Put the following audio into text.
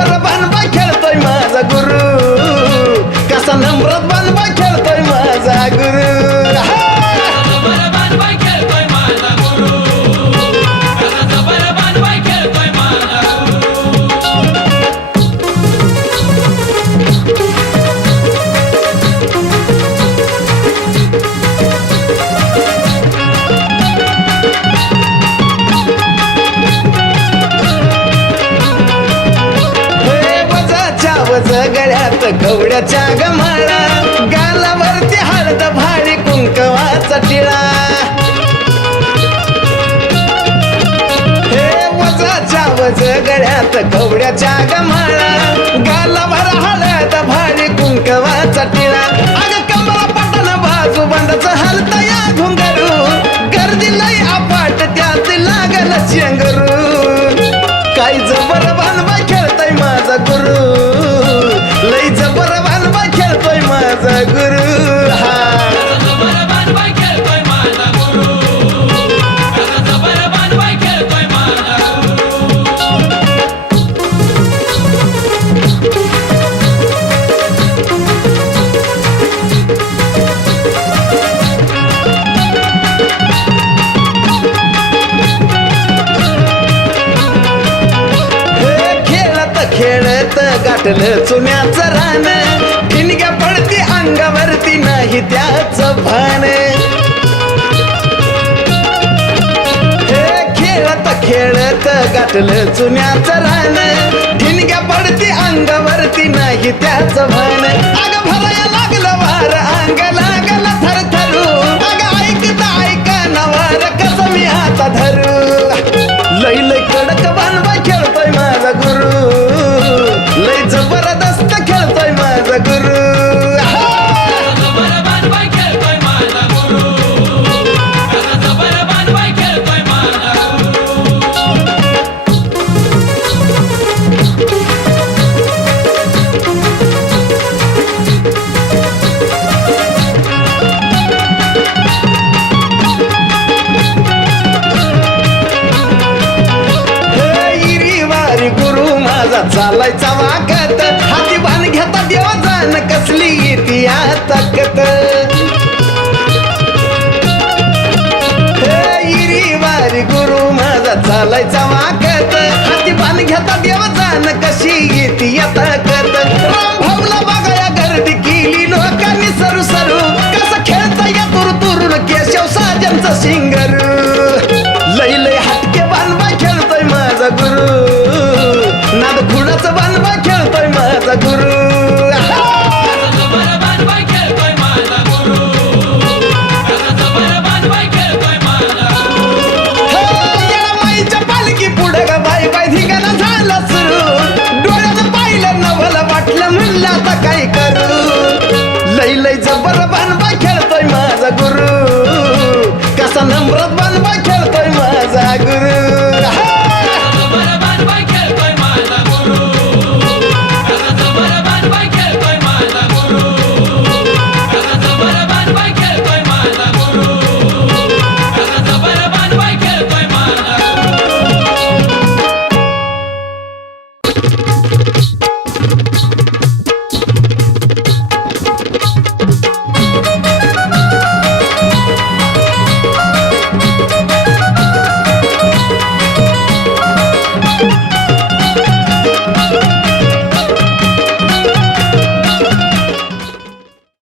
जबर बानबा खेळतोय माझा गुरु कसा नम्रत बानबा खेळतोय माझा गुरु गळ्यात कवड्याच्या गमाळा गालावरती हळद भारी कुंकवाचा टिळा हे वजाच्या वज गळ्यात कवड्याच्या गमाळा गालावर हळद भारी कुंकवाचा टिळा अग कमळा पटन बाजू बंदच हलता या घुंगरू गर्दी लय अपाट त्यात लागल चेंगरू काय जबर बानबा खेळतोय माझा गुरु लय जबर बानबा खेळतोय माझा गुरु खेळत गाठलं चुन्याचं रान ठिणग्या पडती अंगावरती नाही त्याचं भान हे खेळत खेळत गाठलं चुन्याचं रान ठिणग्या पडती अंगावरती नाही त्याचं भान अग भराया लागलं वार अंग लागलं थरथरू अग ऐकता नवार कसं मी आता धरू लय लय कडक बानबा खेळतोय माझा गुरु लय जबरदस्त खेळतोय माझा गुरु चालायचा वागत हाती बाण घेता देवा जाण कसली येते या ताकद इरी वारी गुरु माझा चालायचा वागत हाती बाण घेता देवा जाण कशी येते या ताकद राम भाऊला बघाया गर्दी केली लोकांनी सरू सरू कसं खेळता या तुरुतुरून केशव साजनचा सिंगरू लय लय हटके बानबा खेळतोय माझा गुरु नाद खुडाचा बानबा खेळतोय माझा गुरु